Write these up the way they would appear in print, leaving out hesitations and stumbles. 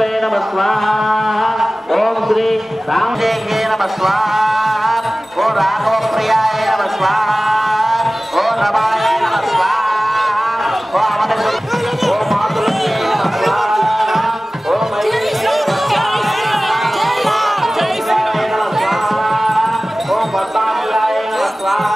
नमः स्वाहा ओम श्री रामदेवे नमः स्वाहा ओम राघव प्रियाय नमः स्वाहा ओम रमाय नमः स्वाहा ओम अमृत ओम मातुलक्ष्मी नमः स्वाहा ओम ओम भक्ताय नमः स्वाहा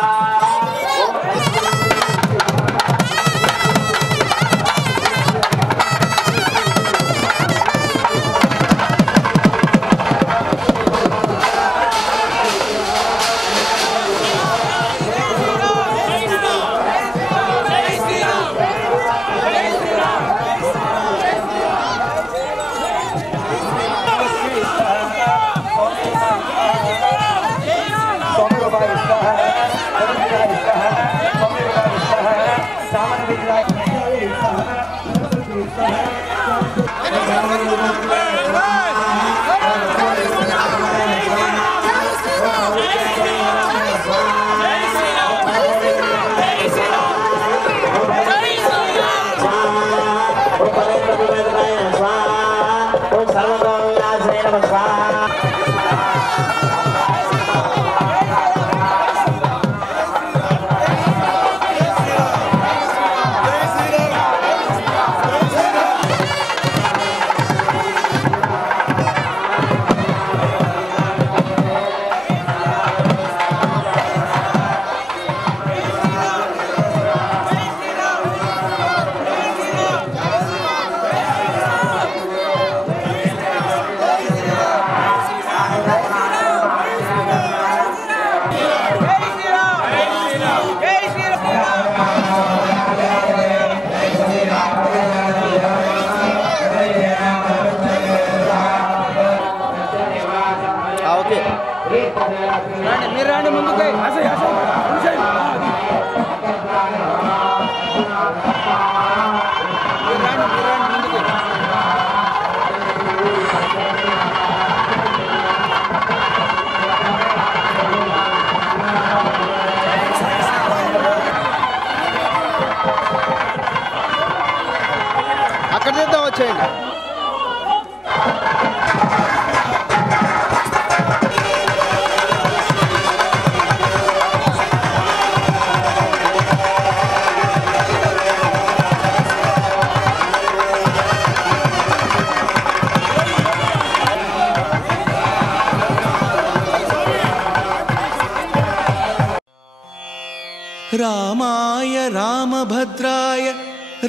रामाय रामभद्राय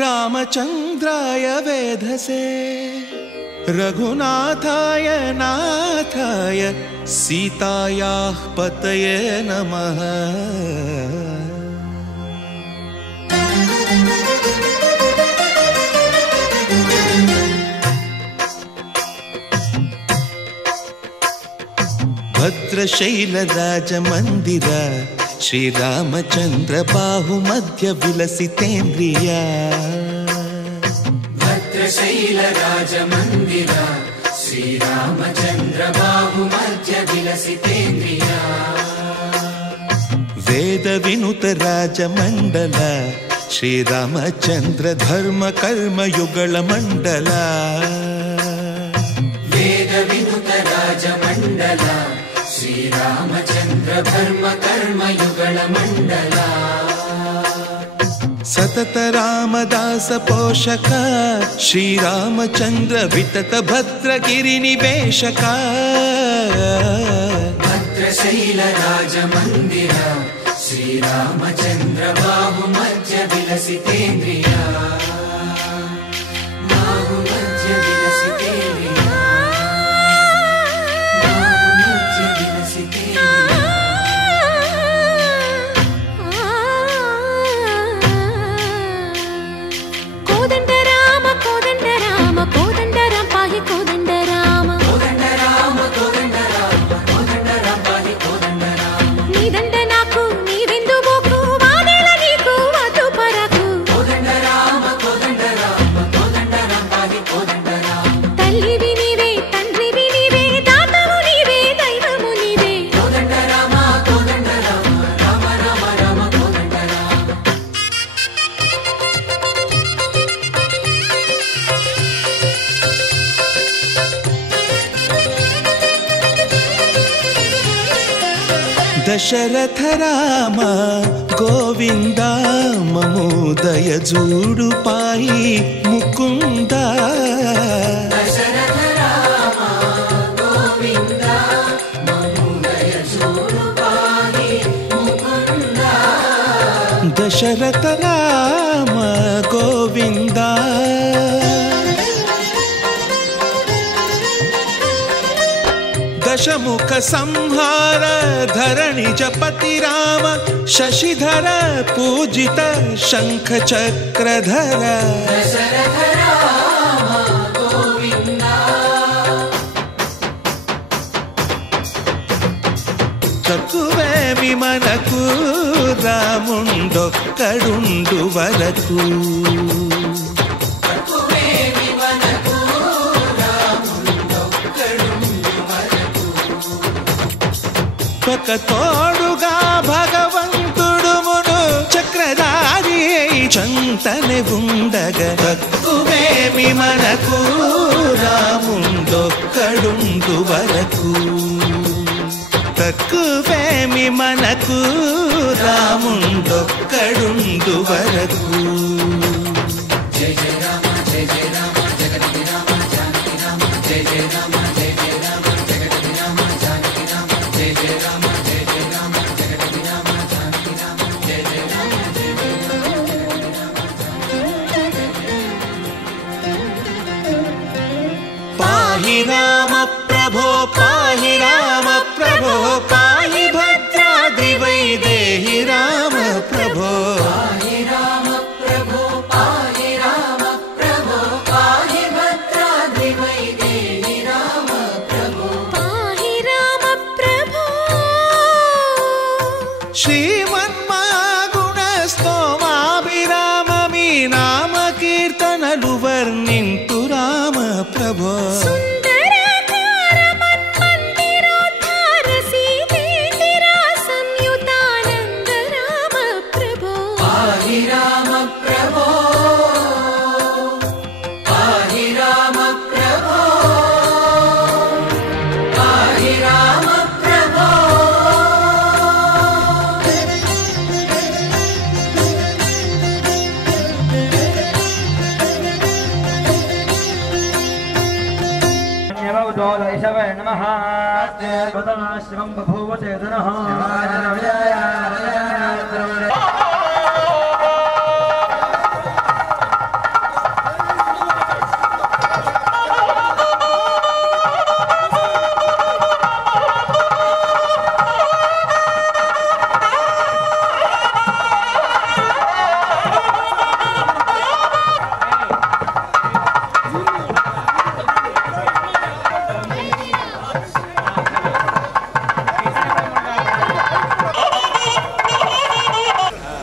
रामचन्द्राय वेधसे रघुनाथाय नाथाय सीतायाः पतये नमः। भद्रशैलराजमन्दिर श्रीरामचन्द्र बाहुमध्य विलसितेन्द्रिया भद्रशैलराजमन्दिर श्रीरामचन्द्र बाहुमध्य विलसितेन्द्रिया वेदविनुत राजमण्डल श्रीरामचन्द्र धर्म कर्म युगल मण्डल वेदविनुत राजमण्डल श्रीरामचन्द्र धर्म कर्म युगल मण्डल सतत रामदास पोषक श्रीरामचन्द्र वितत भद्रगिरि निवेशक भद्रशैलराजमन्दिर श्रीरामचन्द्र बाहुमध्य विलसितेन्द्रिया बाहुमध्य विलसितेन्द्रिया నీ వెందు బోకు వాదేల నీకు వదు పరకు కోదండ రామ దశరథ రామ గోవింద మము దయజూడు పాయి ముకుంద దశరథ రామ గోవింద మము దయచూడు పాయి ముకుంద దశరథ రామ గోవింద దశముఖ సంహార ధరణి జపతి రామ శశిధర పూజిత శంఖ చక్రధర దశరథ రామ గోవింద తక్కువేమి మనకు రాముండొక్కడుండు వరకు తక్కువేమి మనకు రాముండొక్కడుండు వరకు ఒక తోడుగా భగవంతుడుమును చక్రధారి చంతనే ఉండగా తక్కువేమి మనకు రాముండొక్కడుండు వరకు తక్కువేమి మనకు రాముండొక్కడుండు వరకు జయ జయ రామ జయ జయ రామ జగతి రామ జానకి రామ జయ జయ రామ జయ జయ రామ జగతి రామ జానకి రామ జయ జయ రామ జయ జయ రామ జగతి రామ జానకి రామ జయ జయ రామ జయ జయ రామ పాహి రామ ప్రభో పాహి రామ ప్రభో పాహి భద్రాద్రి వైదేహి రామ ప్రభో పాహి రామ ప్రభో పాహి రామ ప్రభో పాహి భద్రాద్రి వైదేహి రామ ప్రభో పాహి రామ ప్రభో శ్రీమన్మాగుణ స్తోమాభిరామ మీ నామ కీర్తనలు వర్ణింతు రామ ప్రభో సుందరాకార మన్మందిరోద్ధార సీతేందిరా సంయుతానంద రామ ప్రభో పాహి రామ ప్రభో పాహి రామ ప్రభో పాహి రామ ప్రభో नमः शिवं बभूव चेतनः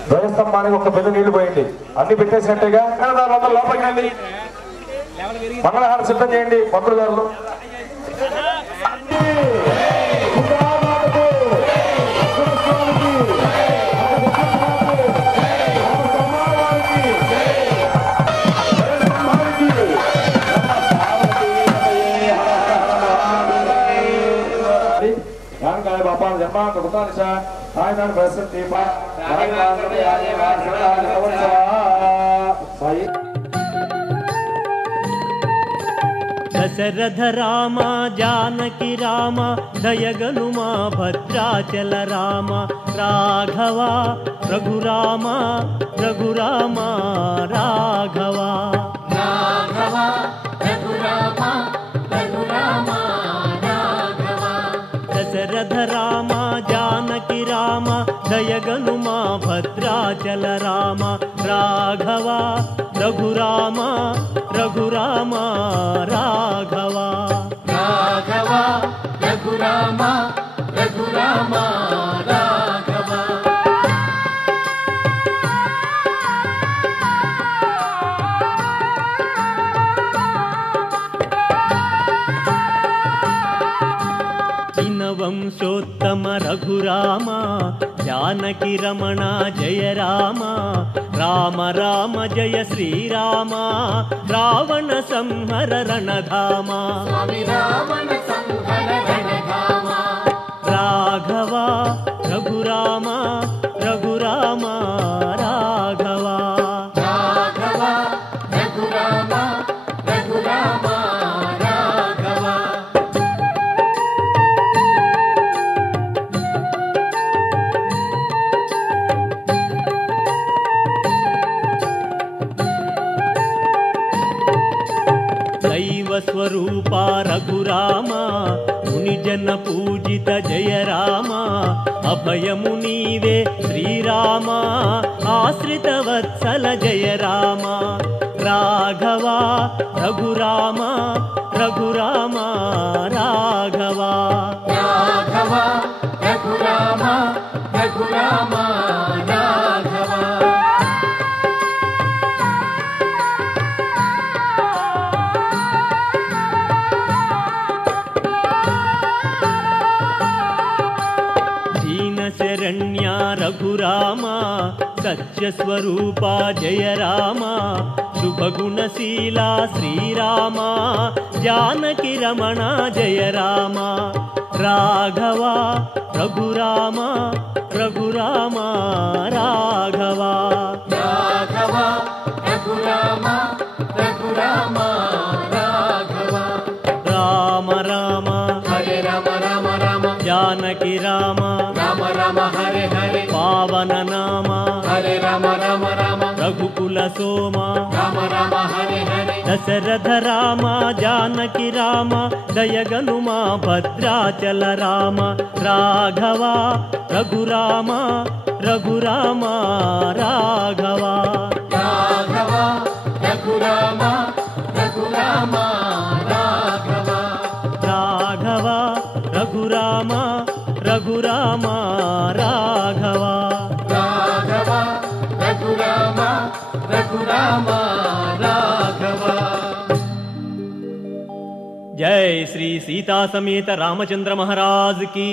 ధ్వజస్తంభానికి ఒక పెద్ద నీళ్లు పోయండి అన్ని పెట్టేసినట్టుగా లోపలికి రండి మంగళహారం సిద్ధం చేయండి పంతులు గారు దశరథ రామ జానకి రామ దయగనుమా భద్రాచల రామ రాఘవ రఘురామ రఘురామ రాఘవ రాఘవ రఘురామ రఘురామ రాఘవ దశరథ రామ జానకి రామ దయగనుమా భద్రాచల రామ రాఘవ రఘురామ రఘురామ రాఘవ రాఘవ రఘురామ రఘురామ రాఘవ వంశోత్తమ రఘురామ జానకి రమణ జయ రామ రామ రామ జయ శ్రీరామ రావణ సంహర రణధామ స్వామి రావణ సంహర రణధామ రాఘవ రఘు రఘురామ మునిజన పూజిత జయ రామ అభయము నీవే శ్రీరామ ఆశ్రిత వత్సల జయ రామ రాఘవ రఘురామ రఘురామ రాఘవ రాఘవ రఘురామ రఘురామ రాఘవ శరణ్య రఘురామ సత్యస్వరూపా జయ రామ శుభగుణశీల శ్రీరామ జానకి రమణ జయ రామ రాఘవ రఘురామ రఘురామ రాఘవ రాఘవ రఘురామ రఘురామ రాఘవ రామ రామ హరే రామ రామ రామ జానకి రామ రామ రామ హరే హరే పావన నామ హరే రామ రామ రామ రఘుకుల సోమ రామ రామ హరే హరే దశరథ రామ జానకి రామ దయగనుమా భద్రాచల రామ రాఘవ రఘురామ రఘురామ రాఘవ రాఘవ రఘురామ రఘురామ రాఘవ రాఘవ రఘురామ రఘురామ రాఘవ రాఘవ రఘురామ రఘురామ రాఘవ జై శ్రీ సీతా సమేత రామచంద్ర మహారాజ్ की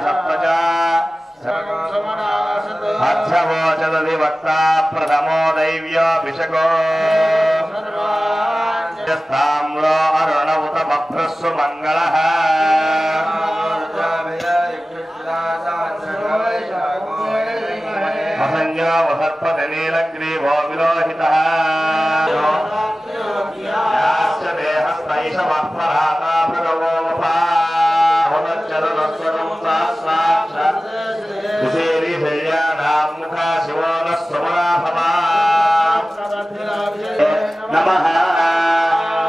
సప్తచ అధ్యవోచదది వక్తా ప్రథమో దైవ్యాభిషకో స్థాంలో అరుణవుతమభ్రస్సు మంగళః అసంజ్ఞో వసత్పతి నీలగ్రీవో విలోహితః యాశ్చ దేహస్తైషవః పరాతా భగవో వపా హునశ్చరదస్వరం సాక్షాత్ విశేరిశయ్యానాం ముఖా శివో నస్వమనాభమా నమః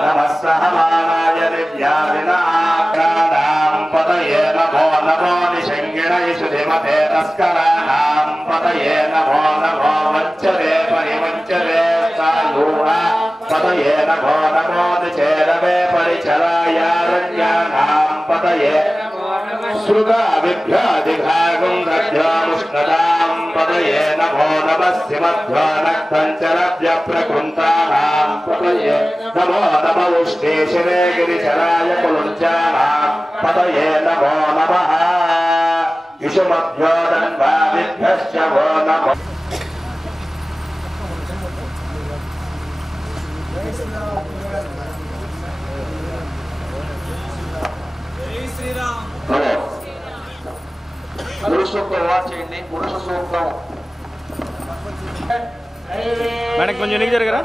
నమః సహమానాయ దివ్యావినాకానాం పతయే నమో నమో నిషంగిణైషుధిమతే తస్కరాణాం పతయే నమో నమో వంచరే పరివంచరే సాయూహ పతయే నమో నమో దిచేరవే పరిచరాయారణ్యానాం పతయే श्रुताभिभ्यादिघागं दध्यामुष्णदां पतये नमो नमस्ति मध्वानक्तञ्चरव्यप्रकृन्तानां पतये नमो नम उष्णे शिवे गिरिचराय कुलुञ्चानां पतये नमो नमः इषुमध्योदन्वादिभ्यश्च वो नमः పురుష సూక్తం వాచేయండి. పురుష సూక్తం మేడం కొంచెం ఎన్నిక జరగరా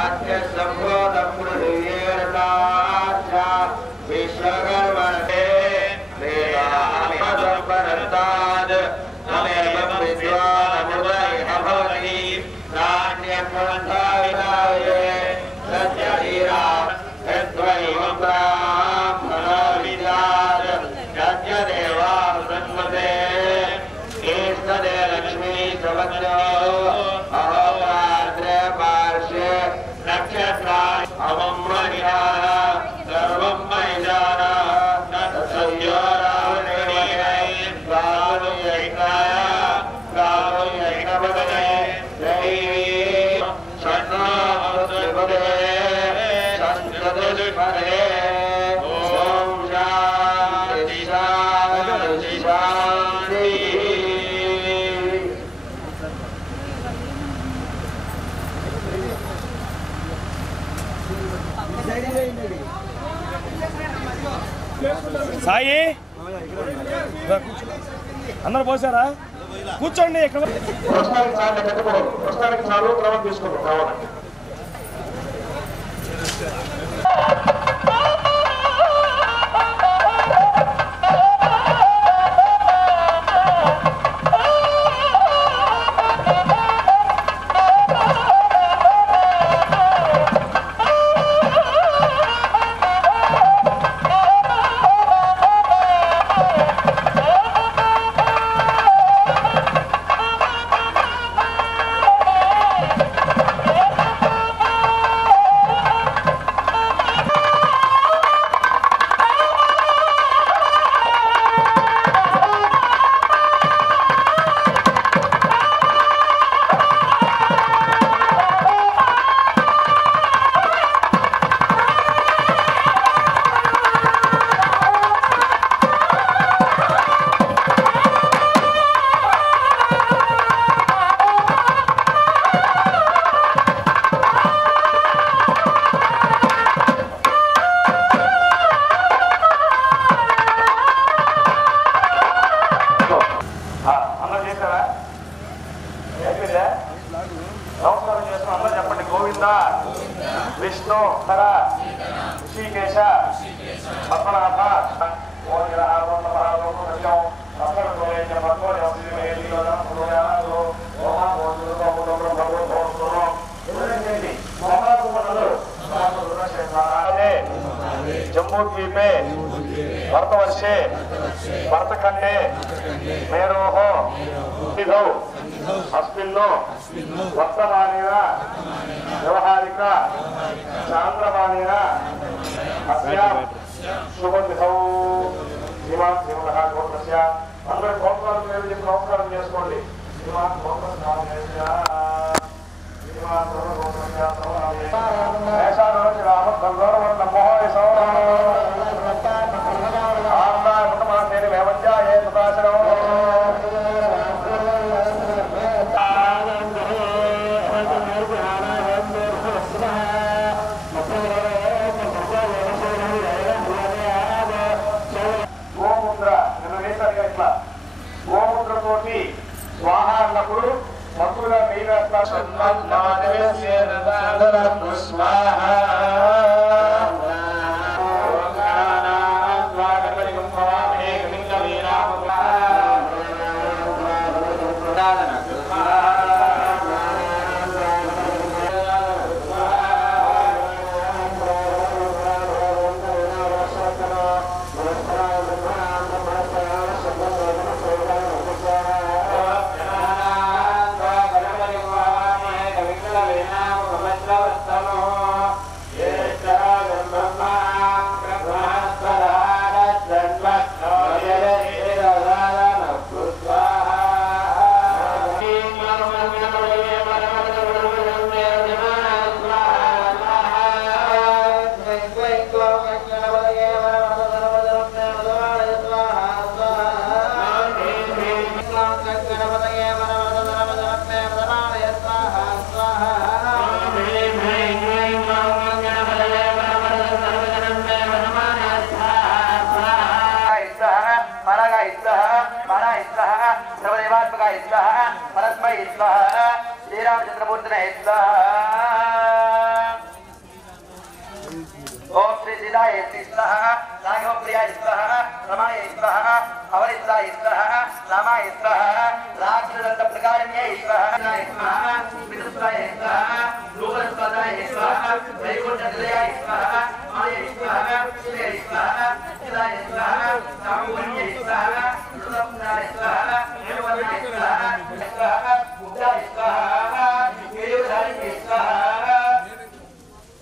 Atyasambhodam pradhyerta चतुष्पदे ओम शांति शांति शांति। సాయి అందరూ పోసారా? కూర్చోండి. ప్రస్తుతానికి చాలు, పెట్టుకోవద్దు. ప్రస్తుతానికి చాలు, క్రమం తీసుకుంటాం కావాలంటే. నమస్కారం చేస్తున్నాం. అందరూ చెప్పండి. గోవింద విష్ణు హర ఋషికేశ పద్మనాభ जम्बूद्वीपे भरतवर्षे भरतखंडे मेरोः तिथौ अस्मिन् वर्तमानेन व्यवहारिक चांद्रमानेन अस्यां शुभतिथौ శ్రీమాన్ శ్రీమత గోత్రస్య అందరూ గోత్రాలు పేరు చెప్పి నమస్కారం చేసుకోండి. శ్రీమాన్ గోత్రస్య శ్రీమాన్ గోత్రస్య గోముద్రతోటి స్వాహ అన్నప్పుడు భక్తులుగా నెయ్యి వేస్తారు. श्रीरामचंद्रमूर्तिने ओम श्री सीताय स्वाहा राघव प्रियाय स्वाहा रमाय स्वाहा अवरिताय स्वाहा रामाय स्वाहा राक्षसदंत प्रकारिण्यै स्वाहा विदुषाय स्वाहा रूपस्पदाय स्वाहा वैकुंठनिलयाय स्वाहा माय स्वाहा श्रीय स्वाहा शिवाय स्वाहा सामुण्यै स्वाहा सुलभनाय स्वाहा निर्वनाय स्वाहा स्वाहा मुक्ताय स्वाहा केयुधाय स्वाहा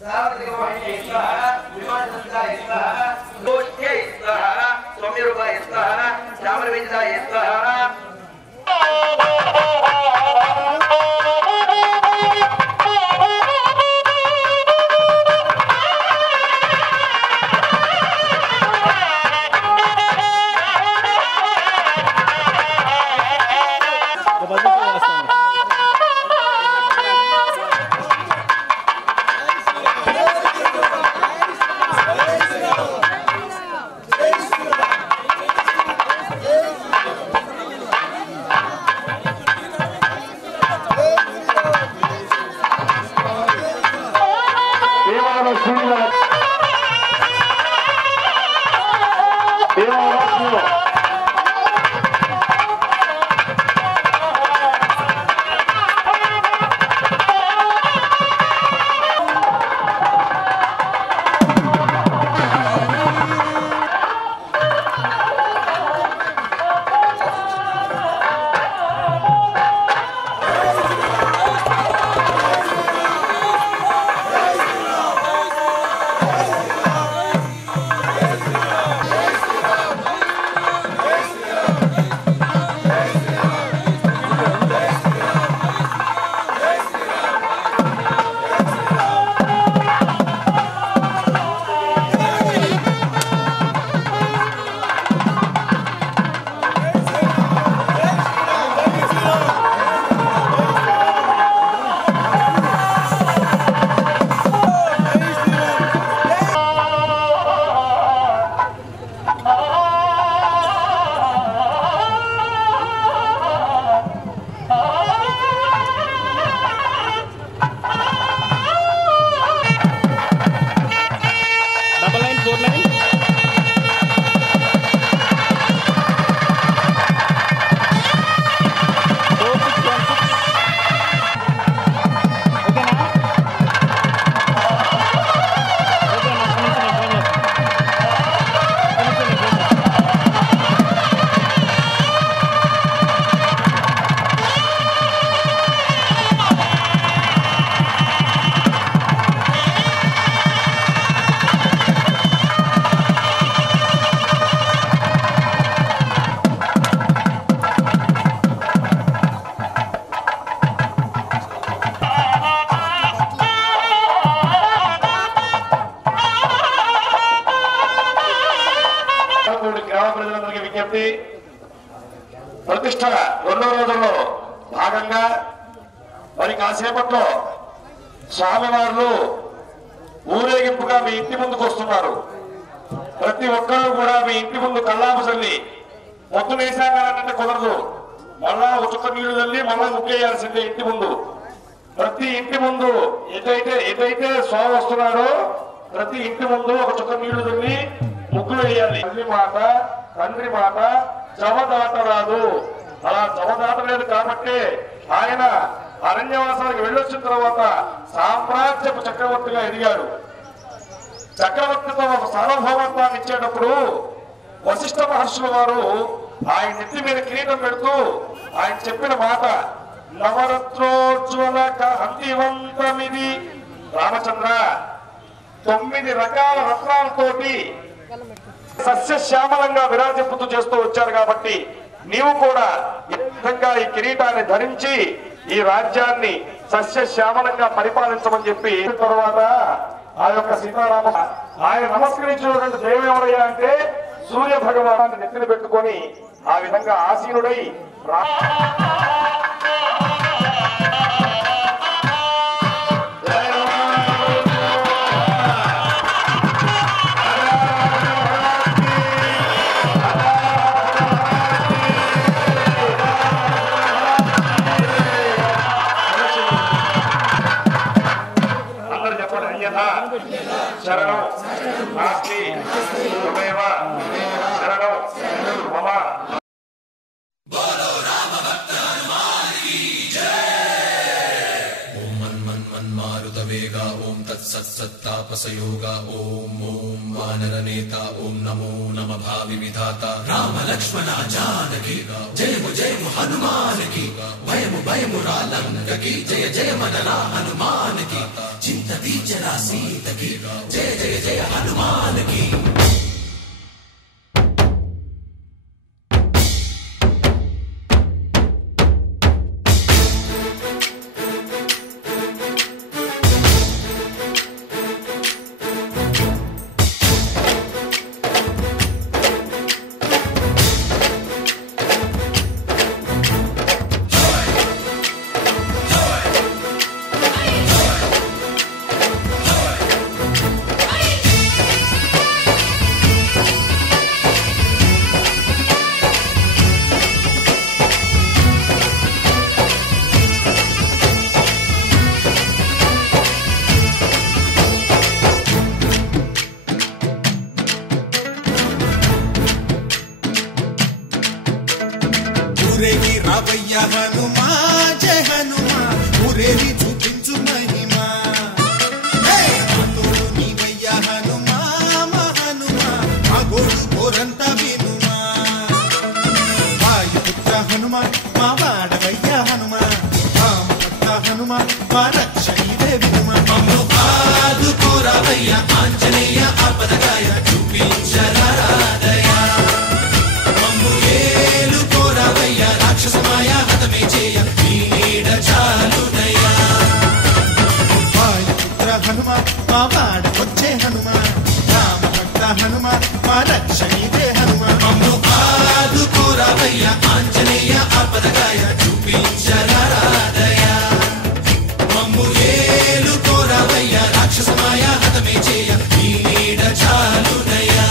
रामदेवाय स्वाहा विमानसंस्थाय स्वाहा दोष्यै स्वाहा सौम्यरूपाय स्वाहा रामविजयाय स्वाहा జయంతి ప్రతిష్ట రెండో రోజుల్లో భాగంగా మరి కాసేపట్లో స్వామివార్లు ఊరేగింపుగా మీ ఇంటి ముందుకు వస్తున్నారు. ప్రతి ఒక్కరూ కూడా మీ ఇంటి ముందు కల్లాపు చల్లి మొత్తం వేసాగానంటే కుదరదు, మళ్ళా ఒక చుక్క నీళ్లు చల్లి మళ్ళా ముగ్గేయాల్సిందే ఇంటి ముందు. ప్రతి ఇంటి ముందు ఎటైతే స్వామి వస్తున్నాడో ప్రతి ఇంటి ముందు ఒక చుక్క నీళ్లు చల్లి ముగ్గులు వేయాలి. తల్లి మాట తండ్రి మాట జవదాటరాదు. అలా జవదాటలేదు కాబట్టి ఆయన అరణ్యవాసానికి వెళ్ళొచ్చిన తర్వాత సామ్రాజ్యపు చక్రవర్తిగా ఎదిగాడు. చక్రవర్తితో ఒక సార్వభౌమత్వాన్ని ఇచ్చేటప్పుడు వశిష్ఠ మహర్షుల వారు ఆయన నెత్తి మీద కిరీటం పెడుతూ ఆయన చెప్పిన మాట నవరత్నోజ్వల హంతివంతమిది రామచంద్ర, 9 రకాల రత్నాలతోటి సస్యశ్యామలంగా విరాజింపుతూ చేస్తూ వచ్చారు కాబట్టి నీవు కూడా ఈ విధంగా ఈ కిరీటాన్ని ధరించి ఈ రాజ్యాన్ని సస్యశ్యామలంగా పరిపాలించమని చెప్పి తర్వాత ఆ యొక్క సీతారామ ఆయన నమస్కరించినటువంటి దైవం ఎవరయ్యా అంటే సూర్య భగవాన్ని నెత్తిన పెట్టుకొని ఆ విధంగా ఆసీనుడై శరణం నాస్తి త్వమేవ శరణం మమ. ఓం మన్మన్మన్మారుతవేగా ఓం తత్సత్సత్తాపసయోగా ఓం ఓం వానరనేత ఓం నమో నమ భావి విధాత రామ లక్ష్మణ జానకి జయము జయము హనుమానికి భయము భయము రాలంకకి జయ జయ మనరా హనుమానికి చింత తీర్చరా సీతకి జయ జయ జయ హనుమానికి. ఊరేగి రావయ్య హనుమా జయ హనుమా ఊరేగి చూపించు మహిమా తోడు నీవయ్య హనుమా మా హనుమా మా గోడు కోరంత వినుమా వాయుపుత్ర హనుమా మా వాడవయ్య హనుమా రామభక్త హనుమా మా రక్షణిదే వినుమా మమ్ము ఆదుకోరావయ్య ఆంజనేయ ఆపదగాయ చూపించరాదయ మమ్ము ఏలుకోరావయ్య రాక్షసమాయ హతమే చేయ నీ నీడ చాలునయ్యా. వాయుపుత్ర హనుమ మా వాడకొచ్చే హనుమ రామభక్త హనుమ మా రక్షణిదే హనుమ మమ్ము ఆదుకోరావయ్య ఆంజనేయ ఆపదగాయ చూపించరాదయ మమ్ము ఏలుకోరావయ్య రాక్షసమాయ హతమే చేయ నీ నీడ చాలునయ్యా.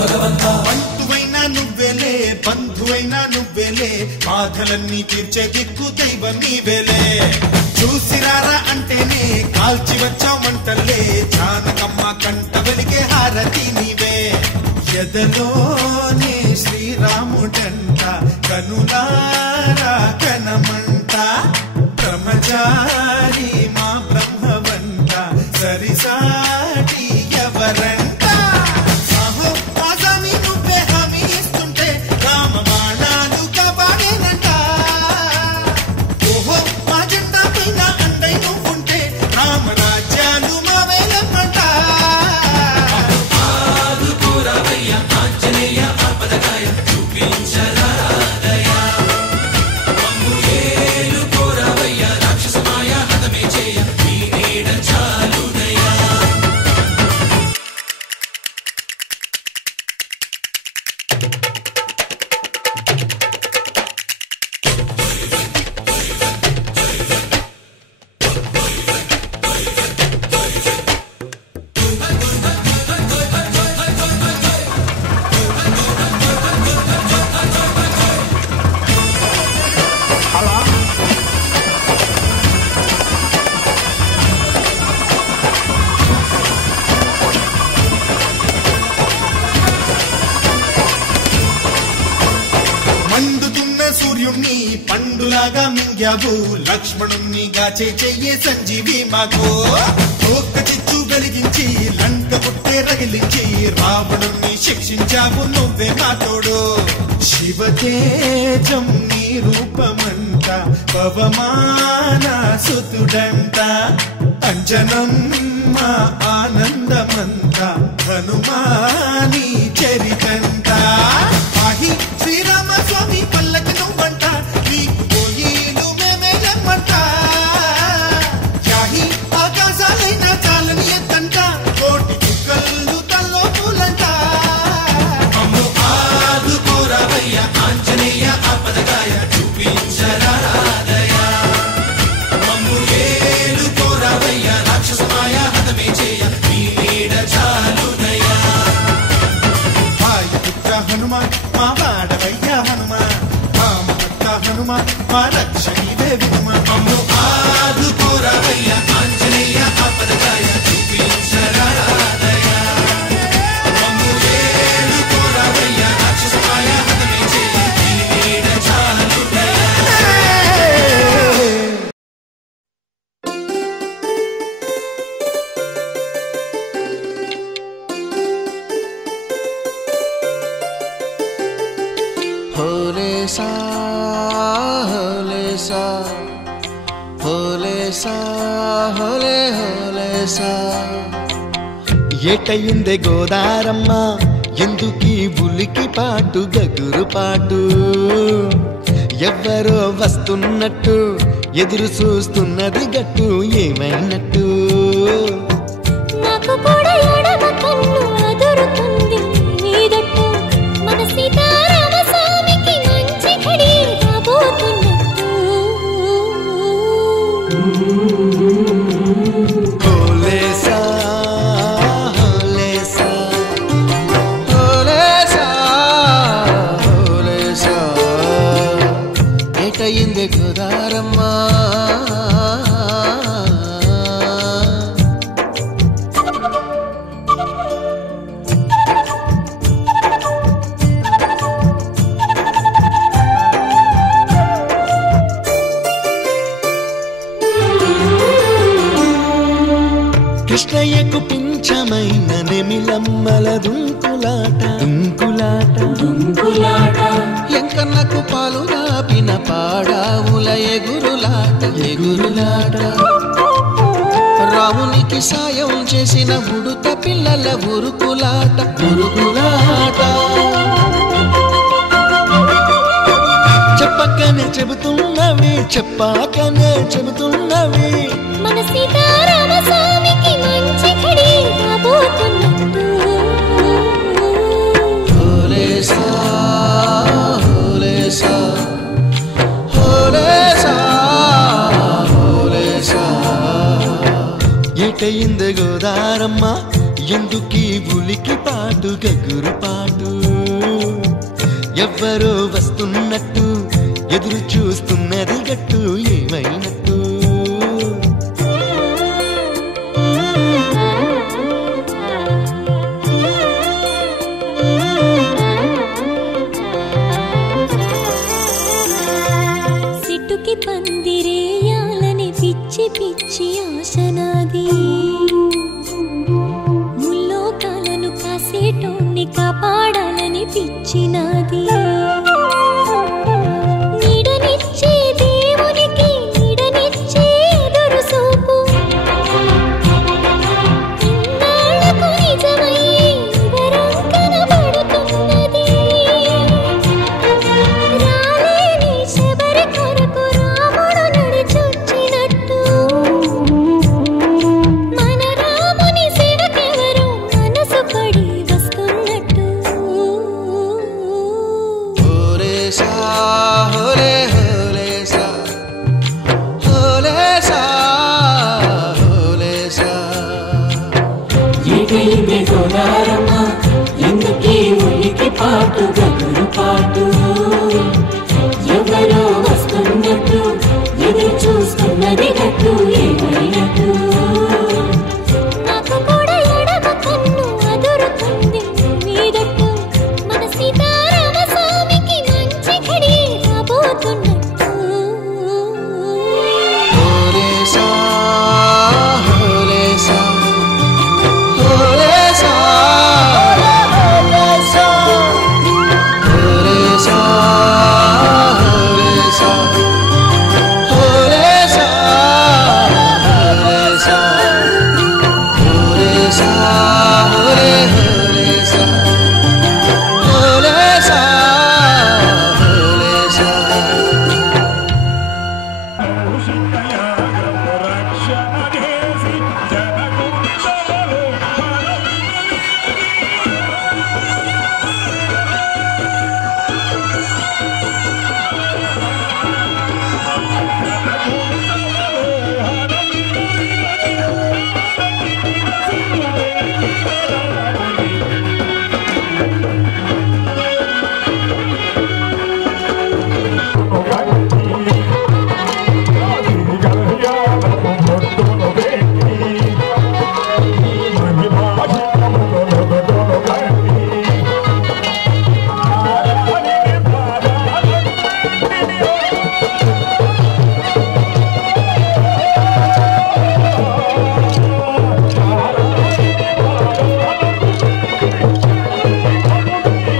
బంధువైనా నువ్వేలే బంధువైనా నువ్వేలే బాధలన్నీ తీర్చే దిక్కు దైవం నీవేలే చూసిరారా అంటేనే కాల్చి వచ్చామంటలే జానకమ్మ కంట వెలిగే హారతి నీవే ఎదలోనే శ్రీరాముడంట కనులారా కనమంట బ్రహ్మచారి మా బ్రహ్మవంట సరిసాటి ఎవరంట సాహో ఆజామి నువ్వే హామీ ఇస్తుంటే రామ బాణాలు కాపాడేనంట ఓహో మా జెండా పైన అండై నువ్వుంటే రామ రాజ్యాలు మా వేలమ్మంట మండుతున్న సూర్యుణ్ణి పండులాగా మింగావు లక్ష్మణుణ్ణి గాచే చెయ్యే సంజీవి మాకు ఒక్క చిచ్చు వెలిగించి లంక పుట్టే రగిలించి రావణుణ్ణి శిక్షించావు నువ్వే మా తోడు శివతేజం నీ రూపమంట పవమాన సుతుడంట అంజనం మా ఆనందమంత హనుమాని చరితంట ఆహి శ్రీరామ స్వామి పల్లకి నువ్వంట నీకు పోయిలు మేమేలమ్మంట యాహి ఆకాశాలైన చాలని ఎత్తంట కోటి చుక్కలు తల్లో పూలంట అమ్ము ఆదుకోరావయ్య ఆంజనేయ ఆపదగాయ చూపించరాదయ మమ్ము ఏలు కోరావయ్య రాక్షసమాయ హతమే చేయ నీ నీడ చాలునయ్యా వాయుపుత్ర హనుమాన్ మా వాడవయ్యా హనుమాన్ రామభక్త హనుమాన్ మా రక్షణీవే వినుమాన్ మమ్ము ఆదుకోరావయ్య ఆంజనేయ ఆపదగాయ చూపించరాదయ మమ్ము ఏలు కోరావయ్య రాక్షసమాయ హతమే చేయ నీ నీడ చాలునయ్యా होले सा होले सा होले सा होले होले सा ఏటయిందే గోదారమ్మ ఎందుకీ బులికి పాటు గగురు పాటు ఎవ్వరో వస్తున్నట్టు ఎదురు చూస్తున్నది గట్టు ఏమైనట్టు నాకు కూడా ఎడమ కన్ను అదురుతుంది నీదట్టు మన సీతారామ స్వామికి మంచి ఘడి రాబోతున్నట్టు హోలే సా హోలే సా హోలే సా హోలే సా ఏటయిందే గోదారమ్మ కృష్ణయ్యకు పింఛమైన నెమిలమ్మల దుంకులాట దుంకులాట దుంకులాట ఎంకన్నకు పాలు రాపిన పాడావుల ఎగురులాట ఎగురులాట రామునికి సాయం చేసిన ఉడుత పిల్లల ఉరుకులాట ఉరుకులాట చెప్పకనే చెబుతున్నవి చెప్పకనే చెబుతున్నవి మన సీతారామ స్వామికి మంచి ఘడి రాబోతున్నట్టు హోలే సా హోలే సా హోలే సా హోలే సా ఏటయింది గోదారమ్మ ఎందుకీ బులికి పాటు గగురు పాటు ఎవ్వరో వస్తున్నట్టు ఎదురు చూస్తున్నది గట్టు ఏమైనట్టు తెచ్చినది నీడనిచ్చే దేవునికి నీడనిచ్చే ఎదురు చూపు ఇన్నాళ్లకు నిజమయ్యే వరం కనబడుతున్నది రాలేని శబరి కొరకు రాముడు నడిచొచ్చినట్టు మన రాముని సేవకెవరో మనసు పడి వస్తున్నట్టు హోలేసా హోలే హోలేసా హోలేసా హోలేసా ఏకైతే గోదారమ్మ ఎందుకీ ఉనికి పాటు గగురు పాటు ఎవరో వస్తున్నట్టు ఎదురు చూస్తున్నది గట్టు ఏమైనట్టు నాకు కూడా ఎడమ కన్ను అదురుతుంది మీదట్టు మన సీతారామ స్వామికి మంచి ఘడి రాబోతున్నట్టు హోలేసా హోలేసా హోలేసా హోలేసా హోలేసా హోలేసా హోలేసా హోలేసా హోలేసా హోలే హోలేసా హోలేసా హోలేసా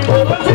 Thank you.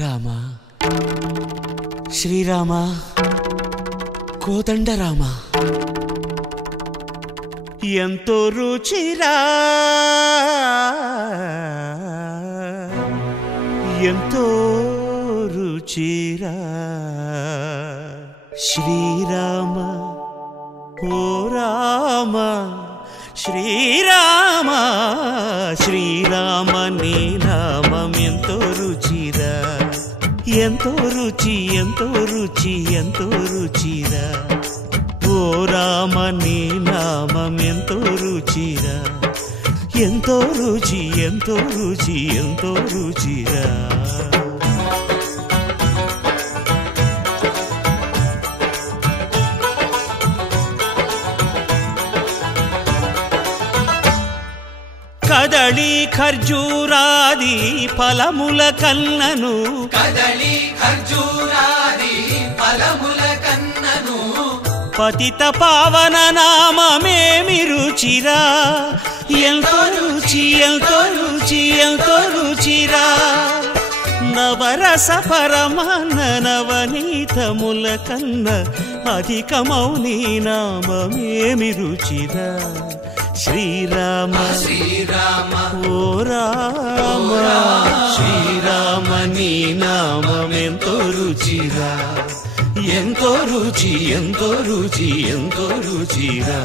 రామా శ్రీరామ కోదండ రామ ఎంతో రుచిరా ఎంతో రుచిరా శ్రీరామ ఓ రామ శ్రీరామ శ్రీరామ నీ నామం ఎంతో రుచిరా ఎంతో రుచి ఎంతో రుచి ఎంతో రుచిరా ఓ రామ నీ నామం ఎంతో రుచిరా ఎంతో రుచి ఎంతో రుచి ఎంతో రుచిరా కదళి ఖర్జూరాది ఫలముల కన్నను కదళి ఖర్జూరాది ఫలముల కన్నను పతిత పావన నామమేమి రుచిరా ఎంతో రుచి ఎంతో రుచి ఎంతో రుచిరా నవరస పరమాన్న నవనీతముల కన్న అధికమౌ నీ నామమేమి రుచిరా శ్రీరామ శ్రీరామ ఓ రామ శ్రీరామ నీ నామం ఎంతో రుచిరా ఎంతో రుచి ఎంతో రుచి ఎంతో రుచిరా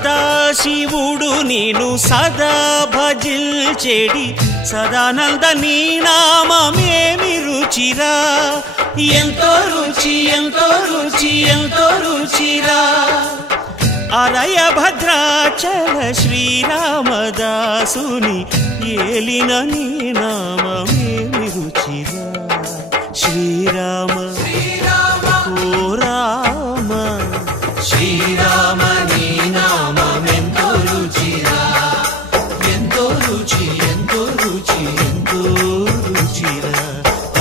సదాశివుడు నేను సదా భజిల్చెడి సదానంద నీ నామమేమి రుచిరా ఎంతో రుచి ఎంతో రుచి ఎంతో రుచిరా అరయ భద్రాచల శ్రీరామదాసుని ఏలిన నీ నామమేమి రుచిరా శ్రీరామ ఓ రామ శ్రీరామ నీ నామం ఎంతో రుచిరా ఎంతో రుచి ఎంతో రుచి ఎంతో రుచిరా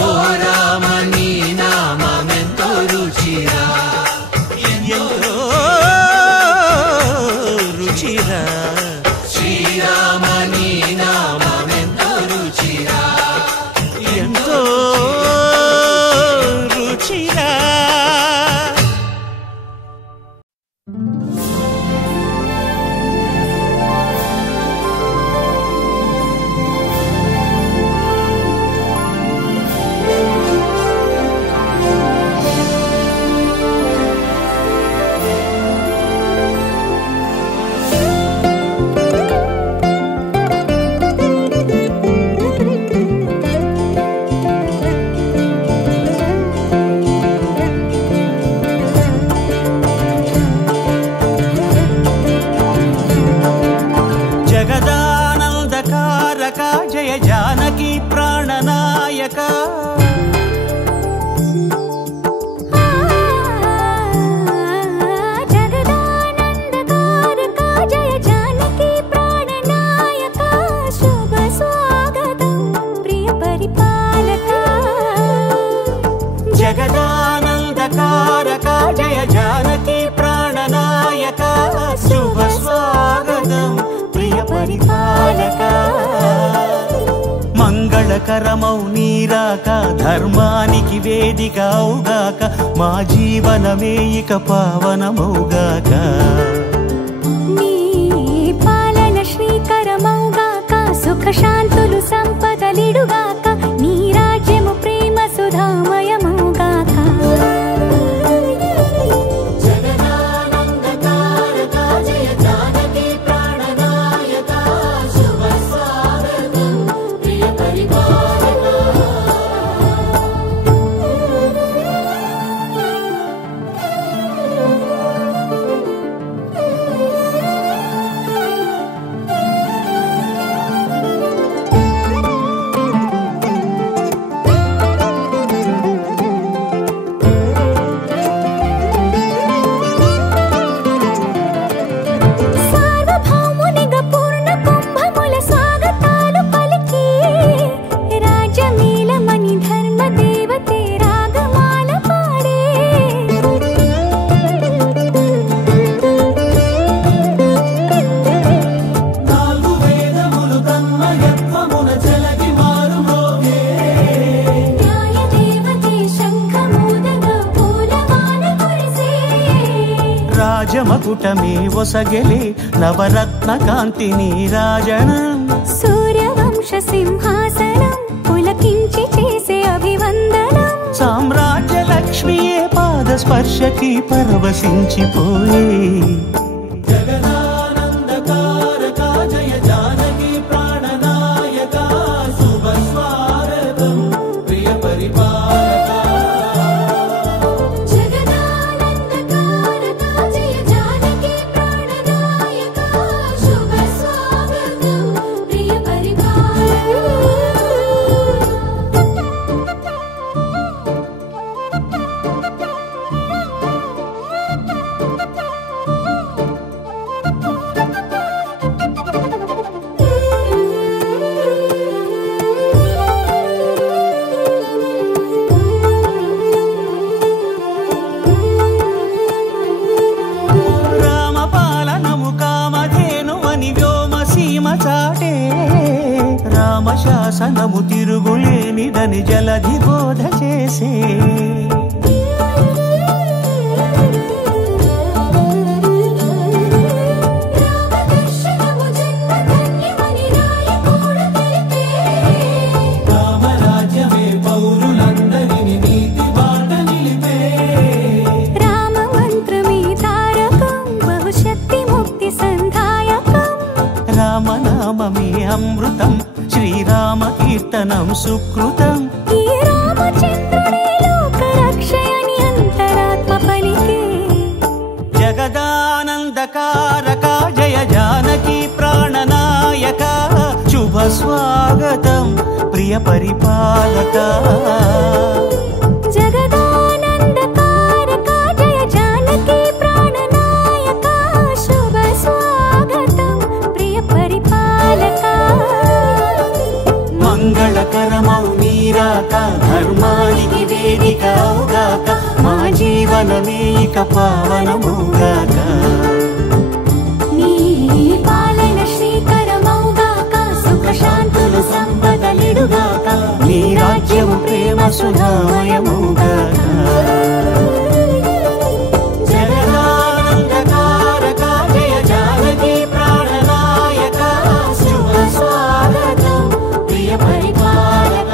ఓ రామ నీ నామం ఎంతో రుచిరా ఎంతో రుచిరా శ్రీరామ నీ నామం ఎంతో రుచిరా ఎంతో రుచిరా జగదానందకారక జయ జానకి ప్రాణనాయక జగదానందకారక జయ జానకి ప్రాణనాయక శుభ స్వాగతం ప్రియ పరిపాలక జగదానందకారక జయ జానకి ప్రాణనాయక శుభ స్వాగతం ప్రియ పరిపాలక మంగళకరమౌ నీరాక ధర్మానికి వేదిక అవుగాక మా జీవనమే ఇక పావనమౌగాక నీ పాలన శ్రీకరమౌగాక సుఖ శాంతులు సంపదలిడుగాక నీ రాజ్యము ప్రేమ సుధామయమౌగాక జగదానందకారక జయ జానకి ప్రాణనాయక శుభ స్వాగతం ప్రియ పరిపాలక కూటమే ఒసగెలే నవరత్న కాంతి నీరాజనం సూర్యవంశ సింహాసనం పులకించి చేసే అభివందనం సామ్రాజ్య లక్ష్మియే పాద స్పర్శకి పరవశించిపోయే జగదానందకారక జయ జానకి ప్రాణనాయక శుభ స్వాగతం ప్రియ పరిపాలక జగదానందకారక జయ జానకి ప్రాణనాయక శుభ స్వాగతం ప్రియ పరిపాలక రామపాలనము కామధేనువని వ్యోమ సీమ చాటే రామశాసనము తిరుగులేనిదని జలధి బోధ చేసే రామదర్శనము జన్మధన్యమని రాయకూడ తెలిపే రామరాజ్యమే పౌరులందరిని నీతి బాట నిలిపే రామమంత్రమే తారకం బహుశక్తి ముక్తి సంధాయకం రామనామమే అమృతం శ్రీరామ కీర్తనం సుకృతం ఈ రామచంద్రుడే లోకరక్షయని అంతరాత్మ పలికే జగదానందకారక జయ జానకి ప్రాణనాయక శుభ స్వాగతం ప్రియ పరిపాలక జగదానందకారక జయ జానకి ప్రాణనాయక శుభ స్వాగతం ప్రియ పరిపాలక మంగళకరమౌ నీరాక ధర్మానికి వేదిక అవుగాక మా జీవనమే ఇక పావనమౌగాక నీ పాలన శ్రీకరమౌగాక సుఖ శాంతులు సంపదలిడుగాక నీ రాజ్యము ప్రేమ సుధామయమౌగాక జగదానందకారక జయ జానకి ప్రాణనాయక శుభ స్వాగతం ప్రియ పరిపాలక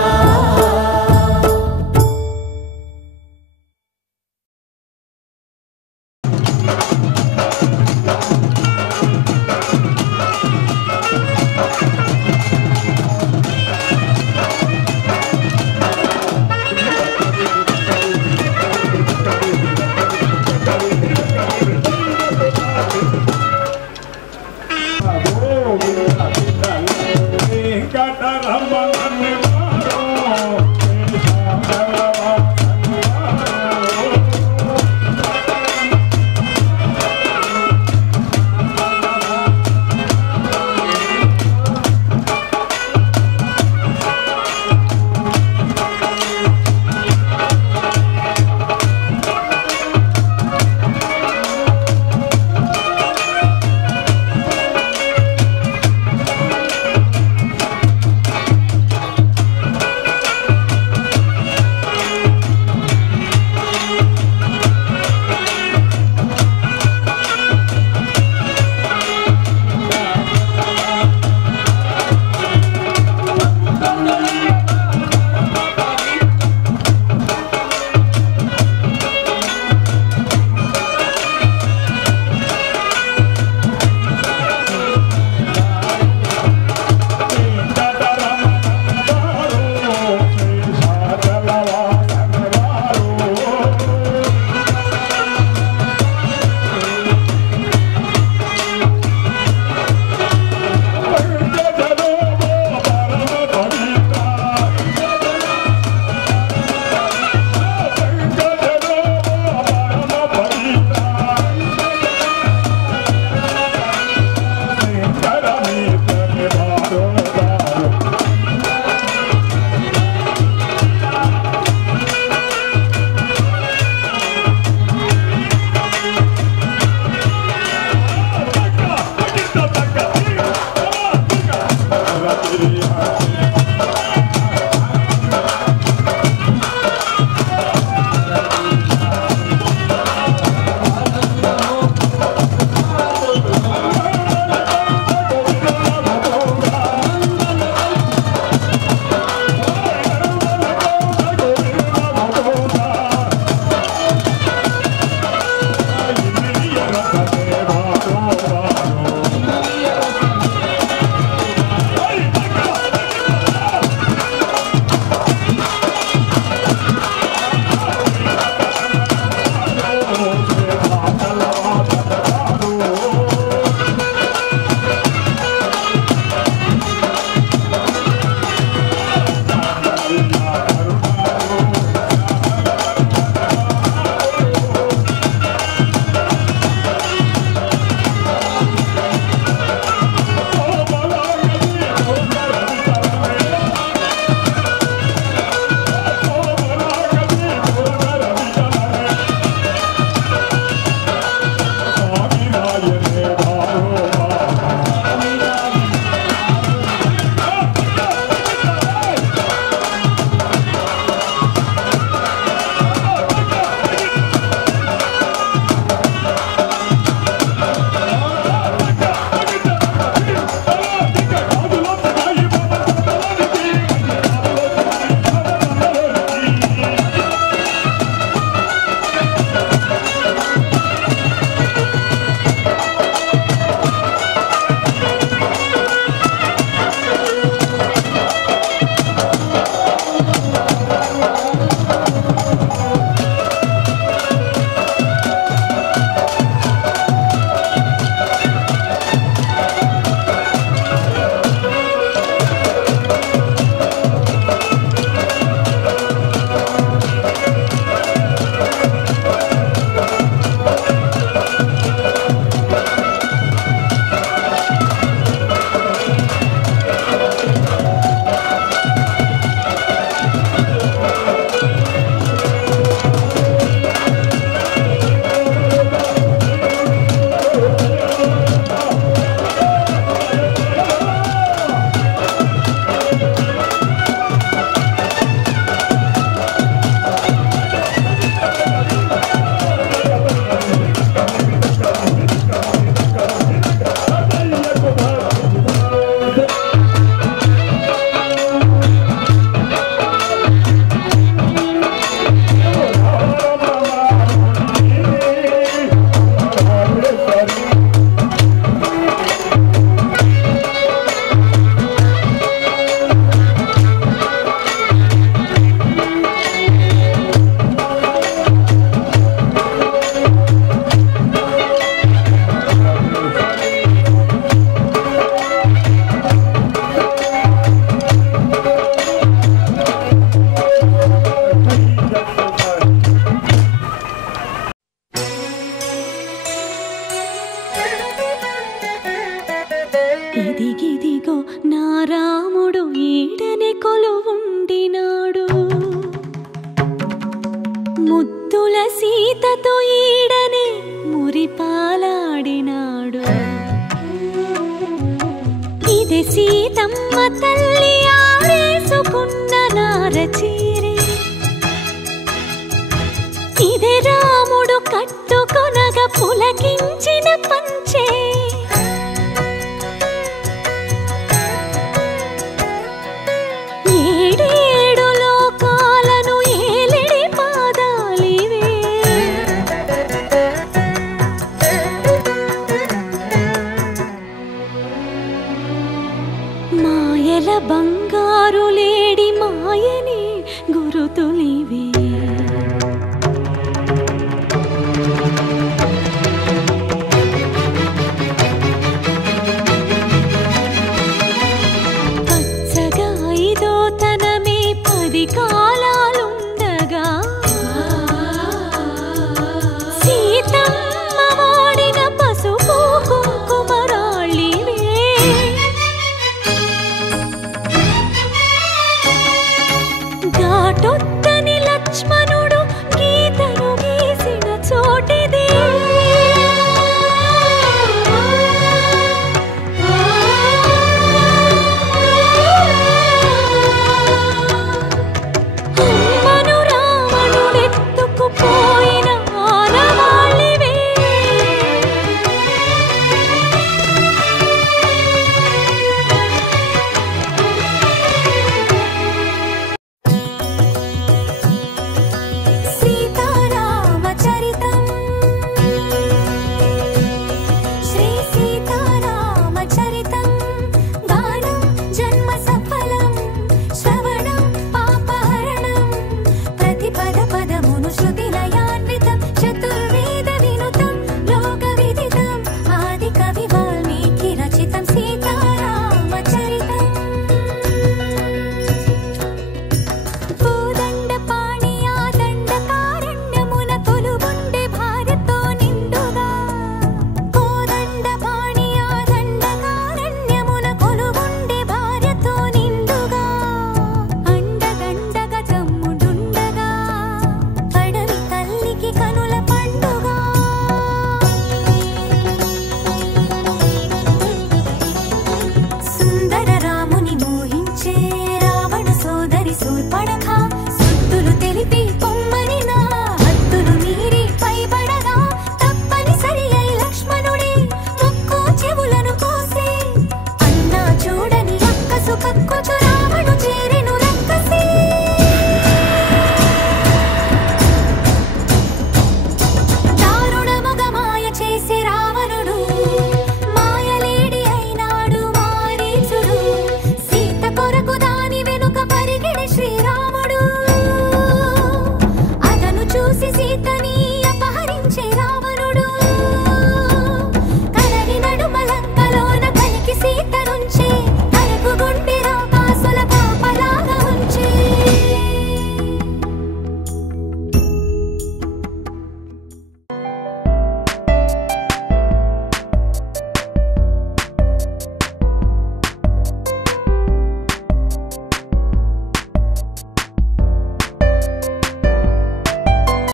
ఇదిగిదిగో నా రాముడు ఈడనే కొలువుండినాడు ముద్దుల సీతతో ఈడనే మురిపాలాడినాడు ఇదే సీతమ్మ తల్లి ఆరేసుకున్న నారచీరే ఇదే రాముడు కట్టుకొనగా పులకించిన పంచే